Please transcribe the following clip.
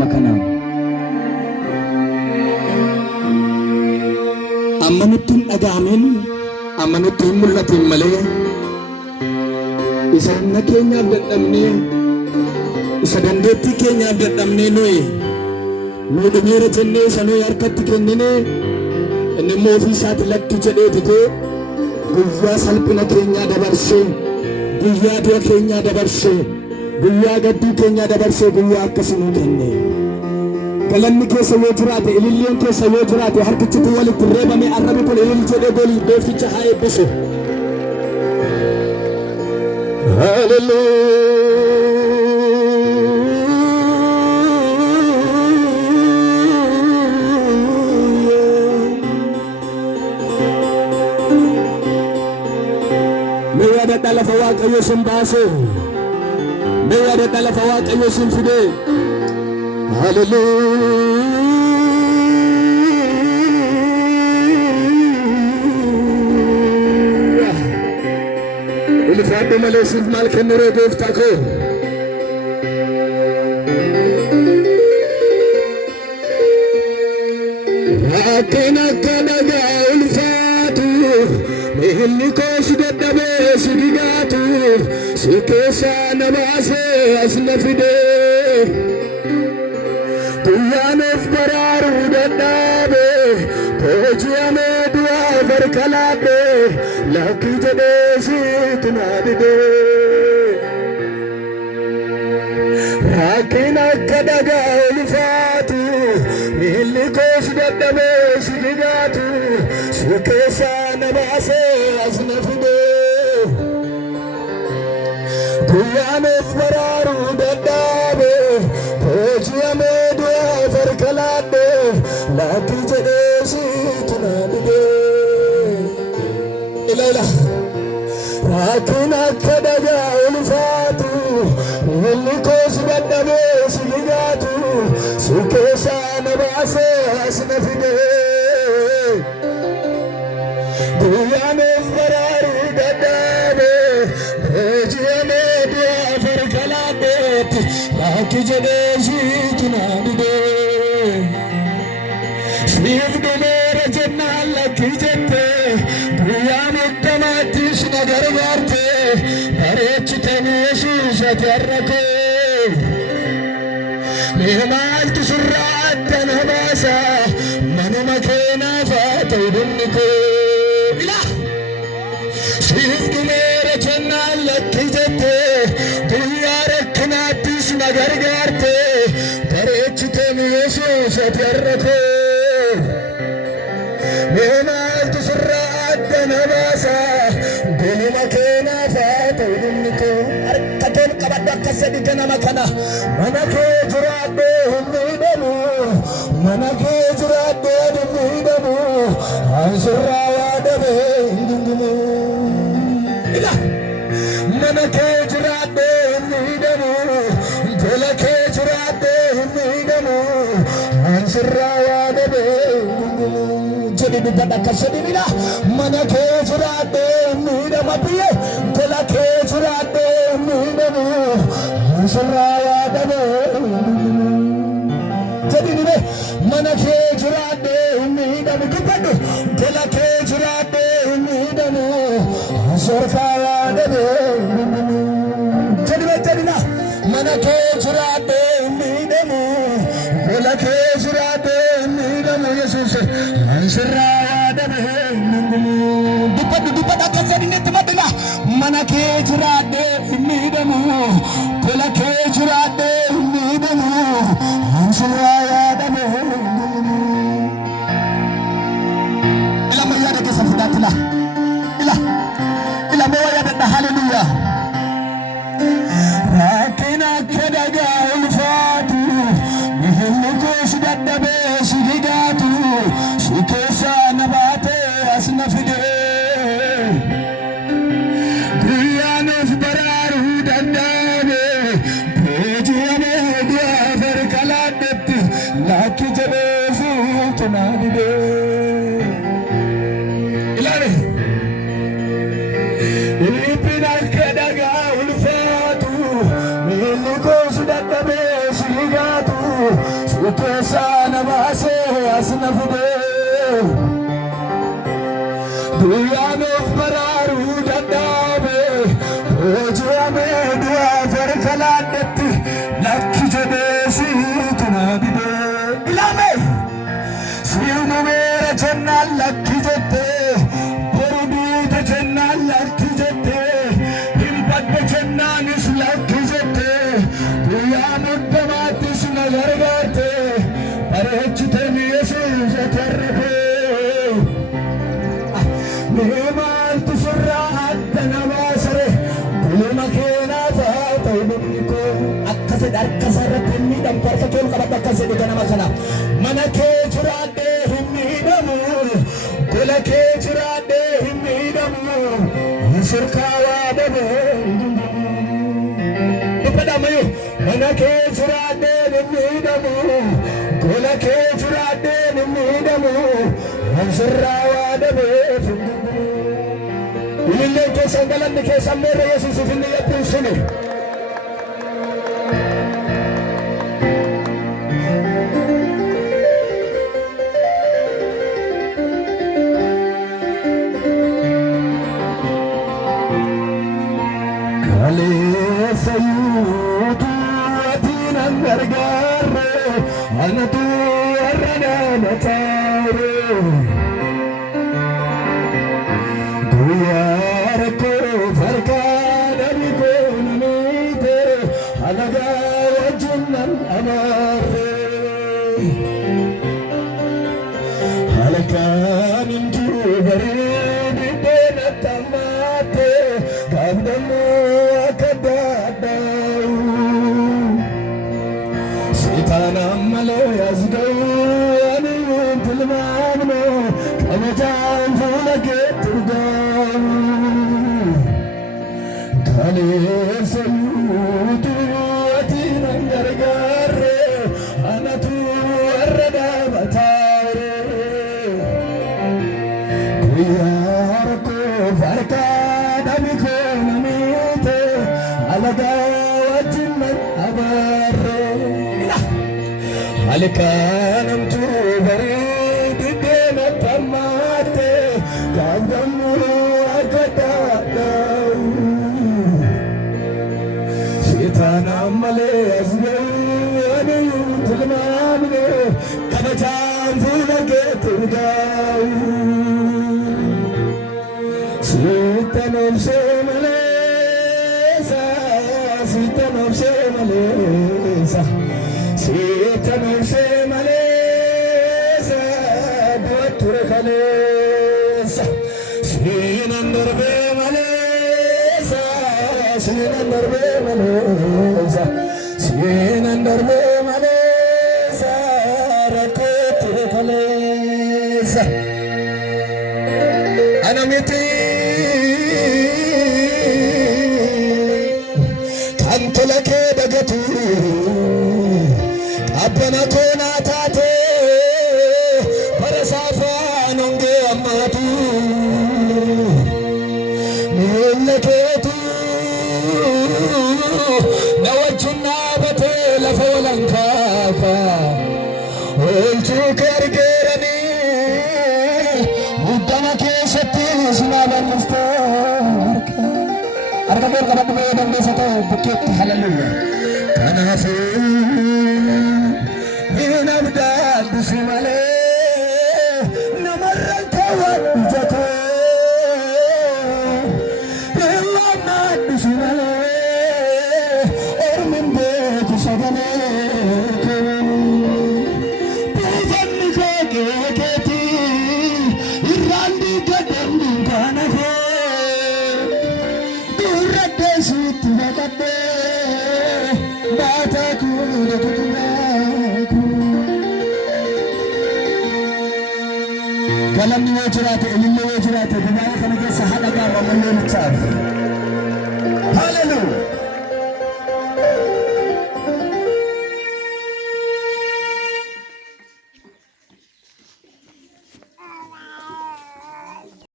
makana ammanuttin dhaga'amin ammanuttin mul'atin malee isa keenyaaf dadhabnee isa dandeettii keenyaaf dadhabnee nuyi dhumeera jennee sanuu harkatti kennine inni immoo ofii isaatti lakki jedhee didee guyyaa salphina keenyaa dabarsee guyyaa du'a keenyaa dabarsee guyyaa gadduu keenyaa dabarsee guyyaa akkasii nuu kenne. Galanni keessa yoo jiraate ililleen keessa yoo jiraate harkichi kun walitti reebame arrabi kun ilil jedhee golii beeficha haa eebbisu. Hallelujah. Lafa Waaqayyo sin baase mee yaadadha lafa Waaqayyo sin fide. Hallelujah. Ulfaadhu malee siif maal kennuree gooftaa koo. Akkana akkanaga ulfaatu miilli koo si dadhabee si dhigaatu si keessaa na baasee as na fidee guyyaan of baraaruu dadhabee booji'amee du'aaf harka laadhee lakki jedhee sitti na didee rakkin akka dhagaa ulfaatu miilli koo si dadhabee si dhigaatu si keessaa na baasee as na fidee guyyaan of baraaruu dadhabee booji'amee du'aaf harka laadhee lakki jedhee sitti na didee ilaala rakkin akka dhagaa ulfaatu miilli koo si dadhabee si dhigaatu si keessaa na baasee as na fidee guyyaan of baraaruu dadhabee booji'amee du'aaf harka laadheetti lakki jedhee sitti na didee siif dhumeera jennaan lakki jettee guyyaa muddamaattis na gargaartee bareechitanii Yesuus ati har'a koo mee maaltu sirraa adda na baasa manuma keenaaf haa ta'u dhumni koo siif dhumeera jennaan lakki jettee guyyaa rakkinaattis na gargaartee bareechitanii Yesuus ati har'a koo mee maaltu sirraa adda na baasa manuma keenaaf haa ta'u dhumni koo harka toon qabadhu akka sadii ganama kana mana kee jiraadhee hin miidhamu mana kee jiraadhee hin miidhamu ansirraa yaadamee hin dindimu mana kee jiraadhee hin miidhamu tola kee jiraadhee hin miidhamu ansirraa yaadamee hin dindimu jedhi dubbadha akka sadii mana kee jiraadhee hin miidhama biyye tola kee jiraadhee hin miidhamu ansirraa yaadamee hin dindimu jedhi dide mana kee jiraadhee hin miidhamu dubbadhu tola kee jiraadhee hin miidhamu ansirraa yaadamee hin dindimu jedhina mana kee jiraadhee hin miidhamu tola kee jiraadhee hin miidhamu Yesuus ansirraa yaadamee hin dindimu dubbadhu akka sadiitti madina mana kee jiraadhee hin miidhamu tola kee jiraadhee hin miidhamu ansirraa yaadamee hin dindimu ila mayyaada keessa fudhaatila ila mee yaadadha haleluuyaa rakkin akka dhagaa ulfaatu miilli koo si dadhabee si dhigaatu si keessaa na baatee as na fidee guyyaan of baraaruu dadhabee booji'amee du'aaf harka laadhetti lakki jedhee sitti na didee ilaale dhiphin akka dhagaa ulfaatu miilli koo si dadhabee si dhigaatu Utosana base asnafude Duyano bararu dadabe Ojame dua farkaladati Lakki jadesi tunabide Ilame Sinu mera janna lakki jate Borubite janna lakki jate Himpatbe janna nis lakki jate Duyano damatis nagargate Parechite miyesus atarrefe Mehemal tusurra adda nabasare Buluma kena faata ibuniko Akkase darkasarra pinni damparka keel qabadda akkase digana kana Mana kee jiraadde himmiidhamu Gola kee jiraadde himmiidhamu Shirkaa waadabe Dubbadhamayu Mana kee jiraadde himmiidhamu Gola kee jiraadde himmiidhamu Shirraa waadabe Ilillee keessan galanni keessan meerra Yesuusiif inni yabbuun suni Kaleessa yuutuu atiinan gargaarre anatu warra nama taare Guyyaara koo farkaadha bikoo namiite alagaa wajjin nan amarre halkan intuu bareedidee nattammaate gaafdammoo akka daadhaa'u seetaanaan malee as ga'u ani tilmaamne kabajaan fuula keetti urgaa'u kaleessa yuutuu atiinan gargaarre anatu warra dhaabataare guyyaara koo farkaadha bikoo namiite alagaa wajjin nan abaarre halkanamtuu bareedidee nattammaate gaafdammoo akka daadhaa'u seetaanaan malee as ga'u aniyyuu tilmaamne kabajaan fuula keetti urgaa'u Sitan obsee maleessa Sitan obsee maleessa Sitan obsee maleessa Du'atture kaleessa Siinan darbee maleessa Siinan darbee maleessa Siinan darbee maleessa Rakkooture kaleessa Ana miti kan tola kee dagatu qabbana koo naa taate bara saafaan hongee ammaatu miilla keetu na wajjin dhaabatee lafa walankaafa oolchuu kee argeeranii muddama keessatti sinaa balliftee harka kee qabadhu mee dandeessa ta'e bukkeetti haleluuya kanaafuu hin abdaadhu si malee namarraan kaawwadhu jatee hin waamnaadhu si malee ormin beeku sagalee buufanni kee keekeetii irraan diigadhan dunkaana kee durraddeesitti baqadhee baataa kuudha tutunaaku galanni yoo jiraate ilillee yoo jiraate biyya kana keessa haadha gaafamannee bichaaf